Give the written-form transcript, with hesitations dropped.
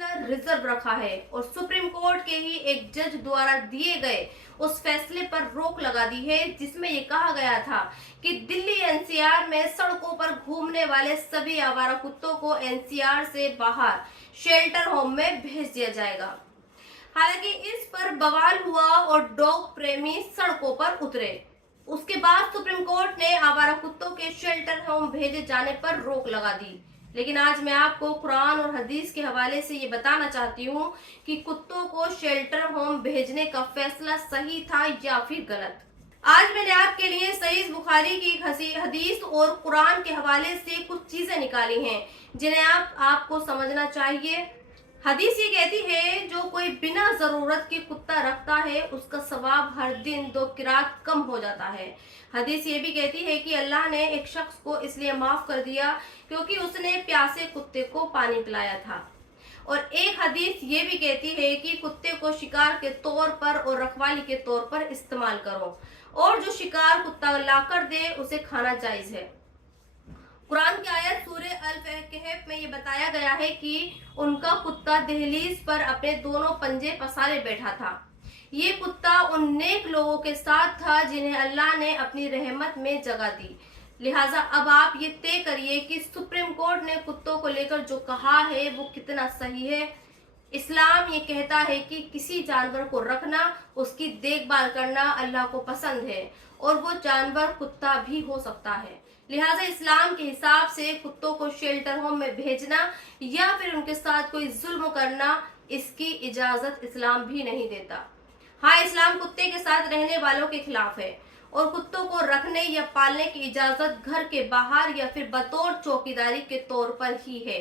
फैसला रिजर्व रखा है और सुप्रीम कोर्ट के ही एक जज द्वारा दिए गए उस फैसले पर रोक लगा दी है, जिसमें ये कहा गया था कि दिल्ली एनसीआर में सड़कों पर घूमने वाले सभी आवारा कुत्तों को एनसीआर से बाहर शेल्टर होम में भेज दिया जाएगा। हालांकि इस पर बवाल हुआ और डॉग प्रेमी सड़कों पर उतरे। उसके बाद सुप्रीम कोर्ट ने आवारा कुत्तों के शेल्टर होम भेजे जाने पर रोक लगा दी। लेकिन आज मैं आपको कुरान और हदीस के हवाले से ये बताना चाहती हूँ कि कुत्तों को शेल्टर होम भेजने का फैसला सही था या फिर गलत। आज मैंने आपके लिए सही बुखारी की हदीस और कुरान के हवाले से कुछ चीजें निकाली हैं जिन्हें आपको समझना चाहिए। हदीस ये कहती है, जो कोई बिना जरूरत के कुत्ता रखता है उसका सवाब हर दिन 2 किरात कम हो जाता है। हदीस ये भी कहती है कि अल्लाह ने एक शख्स को इसलिए माफ कर दिया क्योंकि उसने प्यासे कुत्ते को पानी पिलाया था। और एक हदीस ये भी कहती है कि कुत्ते को शिकार के तौर पर और रखवाली के तौर पर इस्तेमाल करो और जो शिकार कुत्ता लाकर दे उसे खाना जायज है। कुरान की आयत सूरे अल-कहफ में ये बताया गया है कि उनका कुत्ता दहलीज पर अपने दोनों पंजे पसारे बैठा था। ये कुत्ता उन नेक लोगों के साथ था जिन्हें अल्लाह ने अपनी रहमत में जगह दी। लिहाजा अब आप ये तय करिए कि सुप्रीम कोर्ट ने कुत्तों को लेकर जो कहा है वो कितना सही है। इस्लाम ये कहता है कि किसी जानवर को रखना, उसकी देखभाल करना अल्लाह को पसंद है और वो जानवर कुत्ता भी हो सकता है। लिहाजा इस्लाम के हिसाब से कुत्तों को शेल्टर होम में भेजना या फिर उनके साथ कोई जुल्म करना, इसकी इजाजत इस्लाम भी नहीं देता। हाँ, इस्लाम कुत्ते के साथ रहने वालों के खिलाफ है और कुत्तों को रखने या पालने की इजाजत घर के बाहर या फिर बतौर चौकीदारी के तौर पर ही है।